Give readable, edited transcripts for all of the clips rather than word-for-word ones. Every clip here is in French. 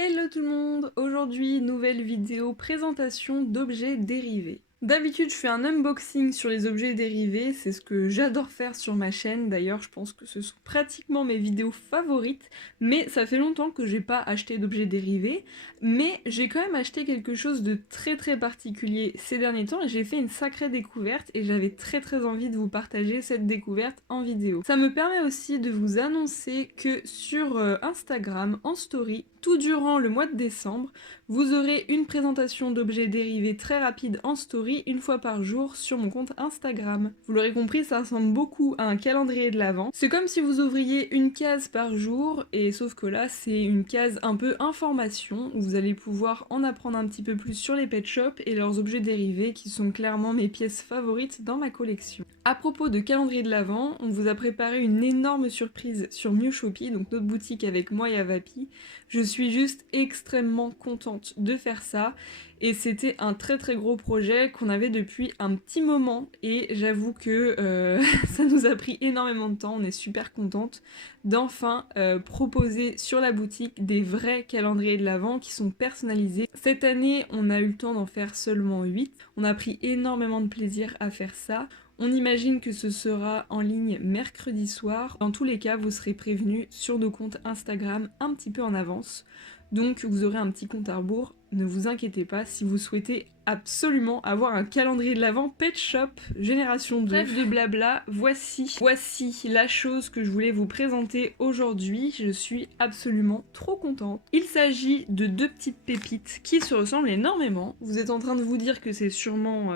Hello tout le monde! Aujourd'hui, nouvelle vidéo présentation d'objets dérivés. D'habitude, je fais un unboxing sur les objets dérivés, c'est ce que j'adore faire sur ma chaîne. D'ailleurs, je pense que ce sont pratiquement mes vidéos favorites, mais ça fait longtemps que j'ai pas acheté d'objets dérivés, mais j'ai quand même acheté quelque chose de très particulier ces derniers temps et j'ai fait une sacrée découverte et j'avais très envie de vous partager cette découverte en vidéo. Ça me permet aussi de vous annoncer que sur Instagram, en story, tout durant le mois de décembre, vous aurez une présentation d'objets dérivés très rapide en story une fois par jour sur mon compte Instagram. Vous l'aurez compris, ça ressemble beaucoup à un calendrier de l'Avent. C'est comme si vous ouvriez une case par jour, et sauf que là, c'est une case un peu information, où vous allez pouvoir en apprendre un petit peu plus sur les pet shops et leurs objets dérivés qui sont clairement mes pièces favorites dans ma collection. À propos de calendrier de l'Avent, on vous a préparé une énorme surprise sur Mieux Shopee, donc notre boutique avec moi et Avapi. Je suis juste extrêmement contente de faire ça et c'était un très gros projet qu'on avait depuis un petit moment et j'avoue que ça nous a pris énormément de temps, on est super contente d'enfin proposer sur la boutique des vrais calendriers de l'Avent qui sont personnalisés. Cette année on a eu le temps d'en faire seulement 8, on a pris énormément de plaisir à faire ça. On imagine que ce sera en ligne mercredi soir. Dans tous les cas, vous serez prévenus sur nos comptes Instagram un petit peu en avance. Donc vous aurez un petit compte à rebours. Ne vous inquiétez pas si vous souhaitez absolument avoir un calendrier de l'Avent Pet Shop Génération 2. Bref de blabla, voici la chose que je voulais vous présenter aujourd'hui. Je suis absolument trop contente. Il s'agit de deux petites pépites qui se ressemblent énormément. Vous êtes en train de vous dire que c'est sûrement...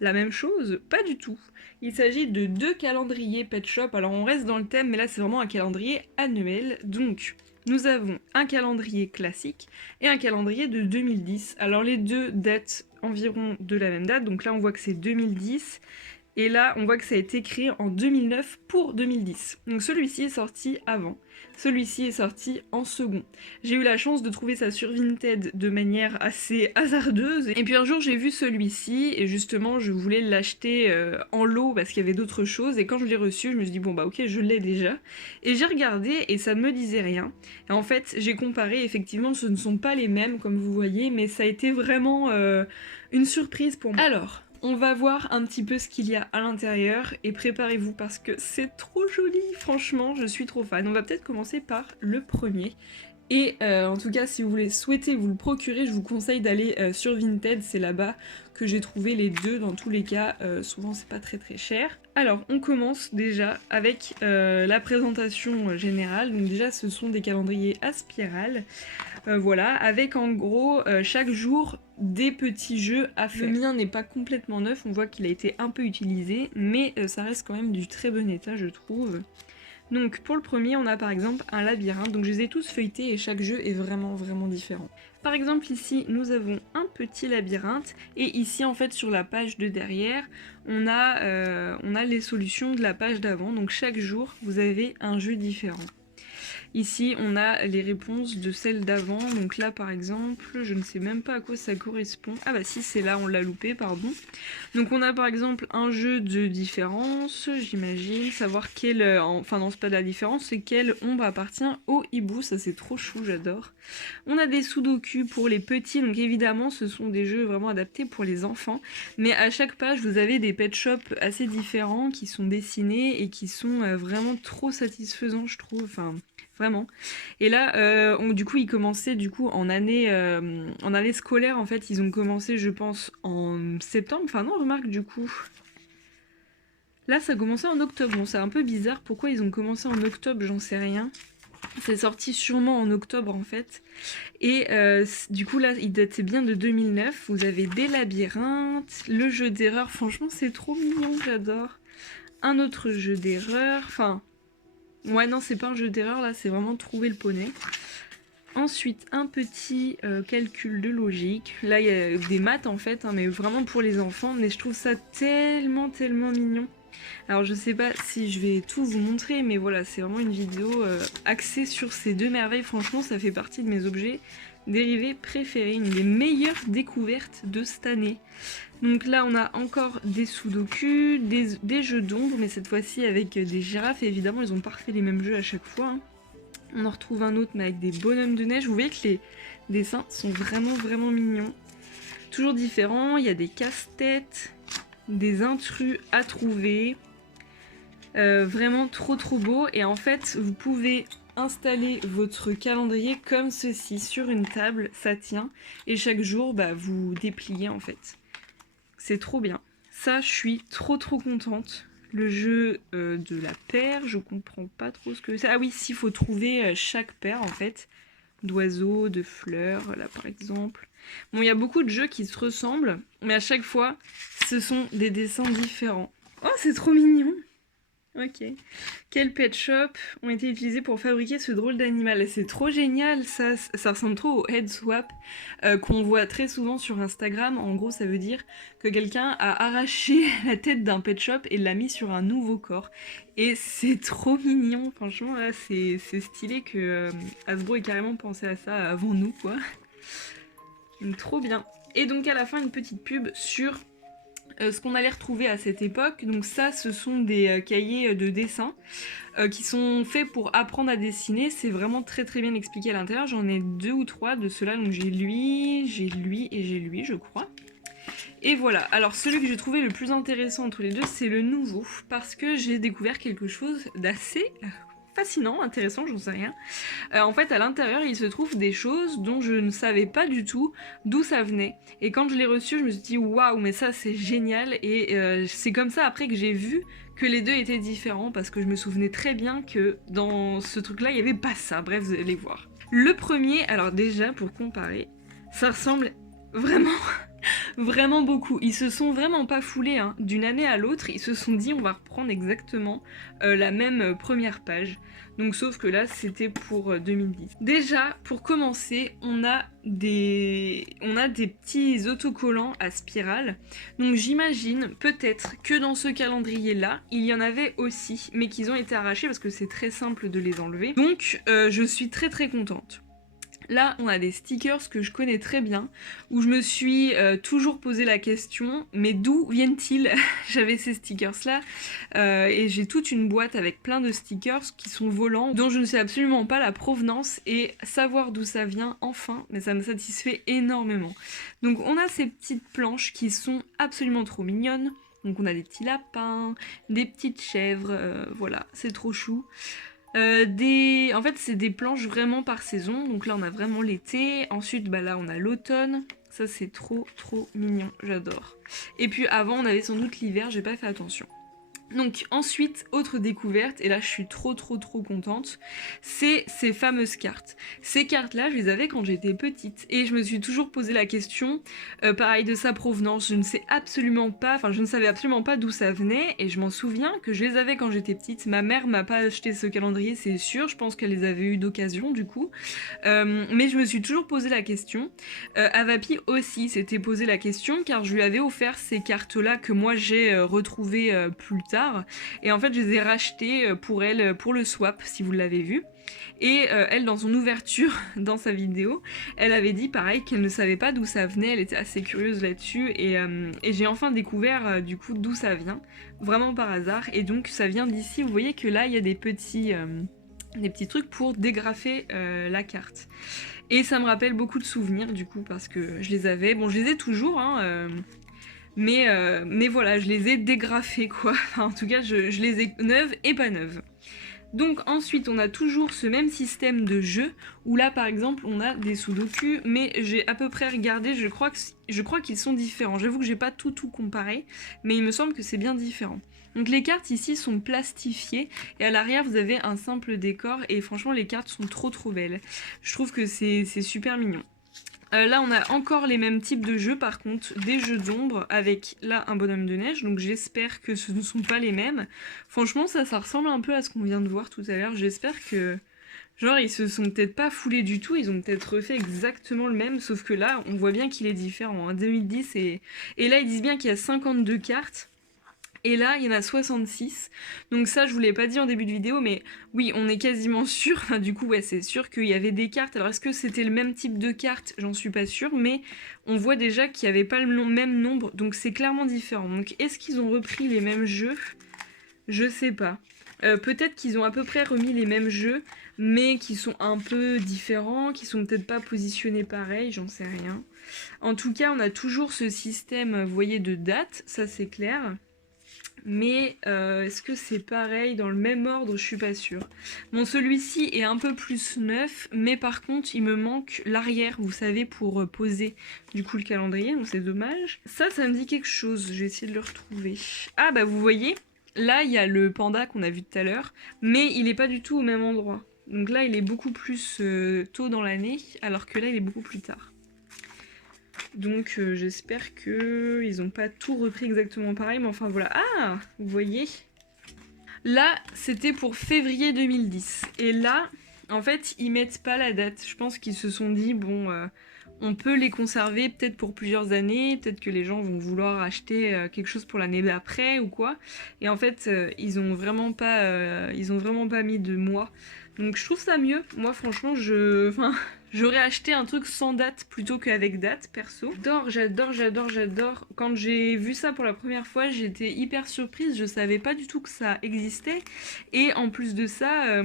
la même chose, pas du tout. Il s'agit de deux calendriers Pet Shop. Alors on reste dans le thème, mais là c'est vraiment un calendrier annuel. Donc nous avons un calendrier classique et un calendrier de 2010. Alors les deux datent environ de la même date. Donc là on voit que c'est 2010. Et là, on voit que ça a été créé en 2009 pour 2010. Donc celui-ci est sorti avant, celui-ci est sorti en second. J'ai eu la chance de trouver ça sur Vinted de manière assez hasardeuse. Et puis un jour, j'ai vu celui-ci, et justement, je voulais l'acheter en lot parce qu'il y avait d'autres choses. Et quand je l'ai reçu, je me suis dit, bon bah ok, je l'ai déjà. Et j'ai regardé, et ça ne me disait rien. Et en fait, j'ai comparé, effectivement, ce ne sont pas les mêmes, comme vous voyez, mais ça a été vraiment une surprise pour moi. Alors... on va voir un petit peu ce qu'il y a à l'intérieur et préparez-vous parce que c'est trop joli, franchement, je suis trop fan. On va peut-être commencer par le premier. Et en tout cas, si vous souhaitez vous le procurer, je vous conseille d'aller sur Vinted, c'est là-bas que j'ai trouvé les deux dans tous les cas, souvent c'est pas très cher. Alors, on commence déjà avec la présentation générale. Donc déjà, ce sont des calendriers à spirale. Voilà, avec en gros chaque jour des petits jeux à faire. Le mien n'est pas complètement neuf, on voit qu'il a été un peu utilisé, mais ça reste quand même du très bon état je trouve. Donc pour le premier on a par exemple un labyrinthe, donc je les ai tous feuilletés et chaque jeu est vraiment différent. Par exemple ici nous avons un petit labyrinthe et ici en fait sur la page de derrière on a les solutions de la page d'avant, donc chaque jour vous avez un jeu différent. Ici, on a les réponses de celles d'avant. Donc là, par exemple, je ne sais même pas à quoi ça correspond. Ah bah si, c'est là, on l'a loupé, pardon. Donc on a par exemple un jeu de différence, j'imagine. Savoir quelle... enfin non, c'est pas de la différence, c'est quelle ombre appartient au hibou. Ça, c'est trop chou, j'adore. On a des sudoku pour les petits. Donc évidemment, ce sont des jeux vraiment adaptés pour les enfants. Mais à chaque page, vous avez des pet shops assez différents qui sont dessinés et qui sont vraiment trop satisfaisants, je trouve. Enfin... vraiment. Et là, du coup, ils commençaient en année scolaire, en fait, ils ont commencé, je pense, en septembre. Enfin non, remarque, du coup. Là, ça a commencé en octobre. Bon, c'est un peu bizarre. Pourquoi ils ont commencé en octobre, j'en sais rien. C'est sorti sûrement en octobre, en fait. Et du coup, là, c'est bien de 2009. Vous avez des labyrinthes, le jeu d'erreur. Franchement, c'est trop mignon, j'adore. Un autre jeu d'erreur. Enfin... ouais, non, c'est pas un jeu d'erreur, là, c'est vraiment trouver le poney. Ensuite, un petit calcul de logique. Là, il y a des maths, en fait, hein, mais vraiment pour les enfants. Mais je trouve ça tellement mignon. Alors, je sais pas si je vais tout vous montrer, mais voilà, c'est vraiment une vidéo axée sur ces deux merveilles. Franchement, ça fait partie de mes objets dérivés préférés, une des meilleures découvertes de cette année. Donc là, on a encore des sudoku, des jeux d'ombre, mais cette fois-ci avec des girafes. Et évidemment, ils ont pas refait les mêmes jeux à chaque fois. Hein. On en retrouve un autre mais avec des bonhommes de neige. Vous voyez que les dessins sont vraiment mignons. Toujours différents, il y a des casse-têtes, des intrus à trouver. Vraiment trop beau. Et en fait, vous pouvez installer votre calendrier comme ceci sur une table, ça tient. Et chaque jour, bah, vous dépliez en fait. C'est trop bien. Ça, je suis trop contente. Le jeu de la paire, je comprends pas trop ce que c'est. Ah oui, s'il faut trouver chaque paire en fait. D'oiseaux, de fleurs, là par exemple. Bon, il y a beaucoup de jeux qui se ressemblent, mais à chaque fois, ce sont des dessins différents. Oh, c'est trop mignon! Ok. Quels pet shops ont été utilisés pour fabriquer ce drôle d'animal? C'est trop génial, ça ressemble trop au head swap qu'on voit très souvent sur Instagram. En gros, ça veut dire que quelqu'un a arraché la tête d'un pet shop et l'a mis sur un nouveau corps. Et c'est trop mignon, franchement, là, c'est stylé que Hasbro ait carrément pensé à ça avant nous, quoi. Donc, trop bien. Et donc à la fin, une petite pub sur ce qu'on allait retrouver à cette époque. Donc ça, ce sont des cahiers de dessin qui sont faits pour apprendre à dessiner. C'est vraiment très bien expliqué à l'intérieur. J'en ai 2 ou 3 de ceux-là. Donc j'ai lui, je crois. Et voilà. Alors celui que j'ai trouvé le plus intéressant entre les deux, c'est le nouveau. Parce que j'ai découvert quelque chose d'assez fascinant, intéressant, j'en sais rien. En fait, à l'intérieur, il se trouve des choses dont je ne savais pas du tout d'où ça venait. Et quand je l'ai reçu, je me suis dit waouh, mais ça c'est génial. Et c'est comme ça après que j'ai vu que les deux étaient différents parce que je me souvenais très bien que dans ce truc-là, il n'y avait pas ça. Bref, vous allez voir. Le premier, alors déjà pour comparer, ça ressemble vraiment beaucoup. Ils se sont vraiment pas foulés hein. D'une année à l'autre, ils se sont dit on va reprendre exactement la même première page. Donc sauf que là c'était pour 2010. Déjà pour commencer on a des petits autocollants à spirale. Donc j'imagine peut-être que dans ce calendrier là il y en avait aussi mais qu'ils ont été arrachés parce que c'est très simple de les enlever. Donc je suis très contente. Là, on a des stickers que je connais très bien, où je me suis toujours posé la question, mais d'où viennent-ils? J'avais ces stickers-là, et j'ai toute une boîte avec plein de stickers qui sont volants, dont je ne sais absolument pas la provenance, et savoir d'où ça vient, enfin, mais ça me satisfait énormément. Donc on a ces petites planches qui sont absolument trop mignonnes, donc on a des petits lapins, des petites chèvres, voilà, c'est trop chou. En fait c'est des planches vraiment par saison, donc là on a vraiment l'été, ensuite bah là on a l'automne, ça c'est trop mignon, j'adore. Et puis avant on avait sans doute l'hiver, j'ai pas fait attention. Donc ensuite, autre découverte, et là je suis trop contente, c'est ces fameuses cartes. Ces cartes-là, je les avais quand j'étais petite, et je me suis toujours posé la question, pareil, de sa provenance. Je ne savais absolument pas d'où ça venait, et je m'en souviens que je les avais quand j'étais petite. Ma mère m'a pas acheté ce calendrier, c'est sûr, je pense qu'elle les avait eu d'occasion du coup. Mais je me suis toujours posé la question. Avapi aussi s'était posé la question, car je lui avais offert ces cartes-là que moi j'ai retrouvées plus tard. Et en fait je les ai rachetées pour elle, pour le swap si vous l'avez vu. Et elle dans son ouverture dans sa vidéo, elle avait dit pareil qu'elle ne savait pas d'où ça venait, elle était assez curieuse là-dessus et j'ai enfin découvert du coup d'où ça vient, vraiment par hasard, et donc ça vient d'ici. Vous voyez que là il y a des petits trucs pour dégrafer la carte. Et ça me rappelle beaucoup de souvenirs du coup parce que je les avais, bon je les ai toujours hein, mais voilà, je les ai dégrafées quoi. Enfin, en tout cas, je les ai neuves et pas neuves. Donc ensuite, on a toujours ce même système de jeu, où là par exemple, on a des sudoku, mais j'ai à peu près regardé, je crois qu'ils sont différents. J'avoue que j'ai pas tout comparé, mais il me semble que c'est bien différent. Donc les cartes ici sont plastifiées, et à l'arrière vous avez un simple décor, et franchement les cartes sont trop belles. Je trouve que c'est super mignon. Là on a encore les mêmes types de jeux, par contre des jeux d'ombre avec là un bonhomme de neige, donc j'espère que ce ne sont pas les mêmes. Franchement ça ressemble un peu à ce qu'on vient de voir tout à l'heure, j'espère que genre ils se sont peut-être pas foulés du tout, ils ont peut-être refait exactement le même, sauf que là on voit bien qu'il est différent, hein, 2010 et là ils disent bien qu'il y a 52 cartes. Et là, il y en a 66. Donc ça, je vous l'ai pas dit en début de vidéo, mais oui, on est quasiment sûr. Enfin, du coup, ouais, c'est sûr qu'il y avait des cartes. Alors, est-ce que c'était le même type de carte? J'en suis pas sûre, mais on voit déjà qu'il n'y avait pas le même nombre. Donc, c'est clairement différent. Donc, est-ce qu'ils ont repris les mêmes jeux? Je sais pas. Peut-être qu'ils ont à peu près remis les mêmes jeux, mais qui sont un peu différents, qui sont peut-être pas positionnés pareil, j'en sais rien. En tout cas, on a toujours ce système, vous voyez, de date, ça c'est clair. Mais est-ce que c'est pareil dans le même ordre? Je suis pas sûre. Bon, celui-ci est un peu plus neuf, mais par contre, il me manque l'arrière, vous savez, pour poser du coup le calendrier, donc c'est dommage. Ça me dit quelque chose, je vais essayer de le retrouver. Ah bah vous voyez, là il y a le panda qu'on a vu tout à l'heure, mais il est pas du tout au même endroit. Donc là, il est beaucoup plus tôt dans l'année, alors que là, il est beaucoup plus tard. Donc j'espère qu'ils n'ont pas tout repris exactement pareil, mais enfin voilà. Ah, vous voyez. Là, c'était pour février 2010. Et là, en fait, ils mettent pas la date. Je pense qu'ils se sont dit, bon, on peut les conserver peut-être pour plusieurs années, peut-être que les gens vont vouloir acheter quelque chose pour l'année d'après ou quoi. Et en fait, ils ont vraiment pas mis de mois. Donc je trouve ça mieux. Moi, franchement, j'aurais acheté un truc sans date plutôt qu'avec date, perso. J'adore. Quand j'ai vu ça pour la première fois, j'étais hyper surprise. Je savais pas du tout que ça existait. Et en plus de ça,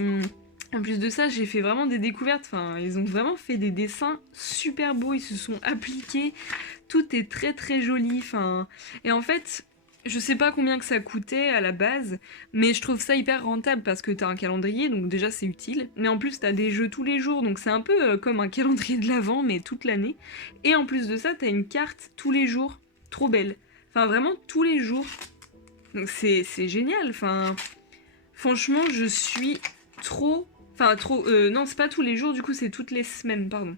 j'ai fait vraiment des découvertes. Enfin, ils ont vraiment fait des dessins super beaux. Ils se sont appliqués. Tout est très très joli. Enfin, et en fait, je sais pas combien que ça coûtait à la base, mais je trouve ça hyper rentable parce que t'as un calendrier, donc déjà c'est utile. Mais en plus t'as des jeux tous les jours, donc c'est un peu comme un calendrier de l'Avent, mais toute l'année. Et en plus de ça, t'as une carte tous les jours, trop belle. Enfin vraiment tous les jours. Donc c'est génial. Enfin, franchement, je suis trop. Enfin trop. Non, c'est pas tous les jours, du coup c'est toutes les semaines, pardon.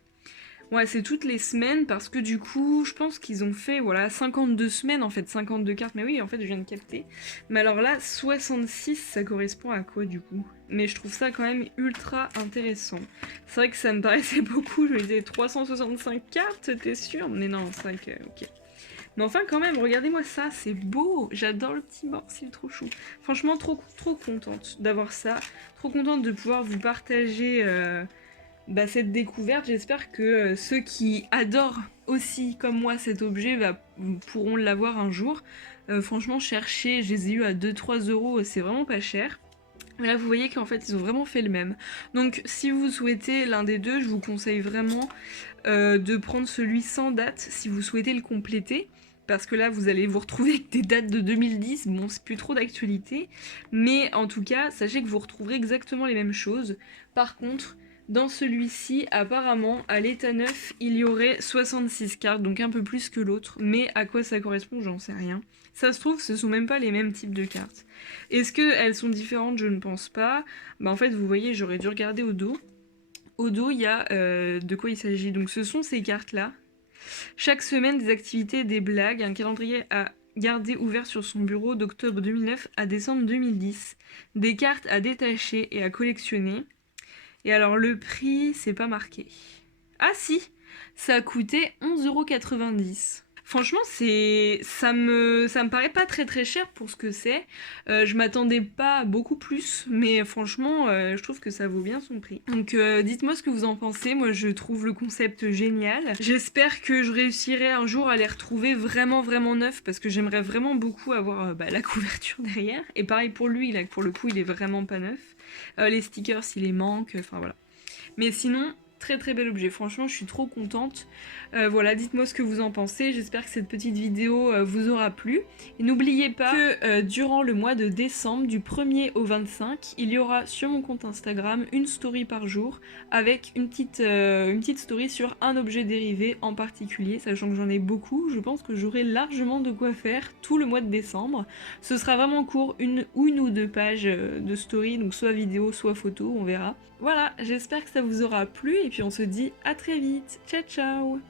Ouais, c'est toutes les semaines parce que du coup, je pense qu'ils ont fait, voilà, 52 semaines en fait, 52 cartes. Mais oui, en fait, je viens de capter. Mais alors là, 66, ça correspond à quoi du coup? Mais je trouve ça quand même ultra intéressant. C'est vrai que ça me paraissait beaucoup, je me disais 365 cartes, t'es sûr? Mais non, c'est vrai que, ok. Mais enfin, quand même, regardez-moi ça, c'est beau! J'adore le petit morse, il est trop chou. Franchement, trop contente d'avoir ça. Trop contente de pouvoir vous partager cette découverte. J'espère que ceux qui adorent aussi, comme moi, cet objet pourront l'avoir un jour. Franchement, chercher, je les ai eu à 2-3 euros, c'est vraiment pas cher. Mais là, vous voyez qu'en fait, ils ont vraiment fait le même. Donc, si vous souhaitez l'un des deux, je vous conseille vraiment de prendre celui sans date, si vous souhaitez le compléter. Parce que là, vous allez vous retrouver avec des dates de 2010. Bon, c'est plus trop d'actualité. Mais en tout cas, sachez que vous retrouverez exactement les mêmes choses. Par contre, dans celui-ci, apparemment, à l'état neuf, il y aurait 66 cartes, donc un peu plus que l'autre. Mais à quoi ça correspond, j'en sais rien. Ça se trouve, ce sont même pas les mêmes types de cartes. Est-ce qu'elles sont différentes? Je ne pense pas. Bah en fait, vous voyez, j'aurais dû regarder au dos. Au dos, il y a de quoi il s'agit. Donc ce sont ces cartes-là. Chaque semaine, des activités, des blagues, un calendrier à garder ouvert sur son bureau d'octobre 2009 à décembre 2010. Des cartes à détacher et à collectionner. Et alors le prix, c'est pas marqué. Ah si, ça a coûté 11,90 €. Franchement, ça me paraît pas très très cher pour ce que c'est. Je m'attendais pas à beaucoup plus, mais franchement, je trouve que ça vaut bien son prix. Donc dites-moi ce que vous en pensez. Moi, je trouve le concept génial. J'espère que je réussirai un jour à les retrouver vraiment vraiment neufs, parce que j'aimerais vraiment beaucoup avoir la couverture derrière. Et pareil pour lui, là, pour le coup, il est vraiment pas neuf. Les stickers, s'il les manque, enfin voilà. Mais sinon, très très bel objet, franchement je suis trop contente. Voilà, dites-moi ce que vous en pensez, j'espère que cette petite vidéo vous aura plu. Et n'oubliez pas que durant le mois de décembre, du 1er au 25, il y aura sur mon compte Instagram une story par jour avec une petite story sur un objet dérivé en particulier, sachant que j'en ai beaucoup, je pense que j'aurai largement de quoi faire tout le mois de décembre. Ce sera vraiment court, une ou deux pages de story, donc soit vidéo, soit photo, on verra. Voilà, j'espère que ça vous aura plu et puis on se dit à très vite. Ciao ciao!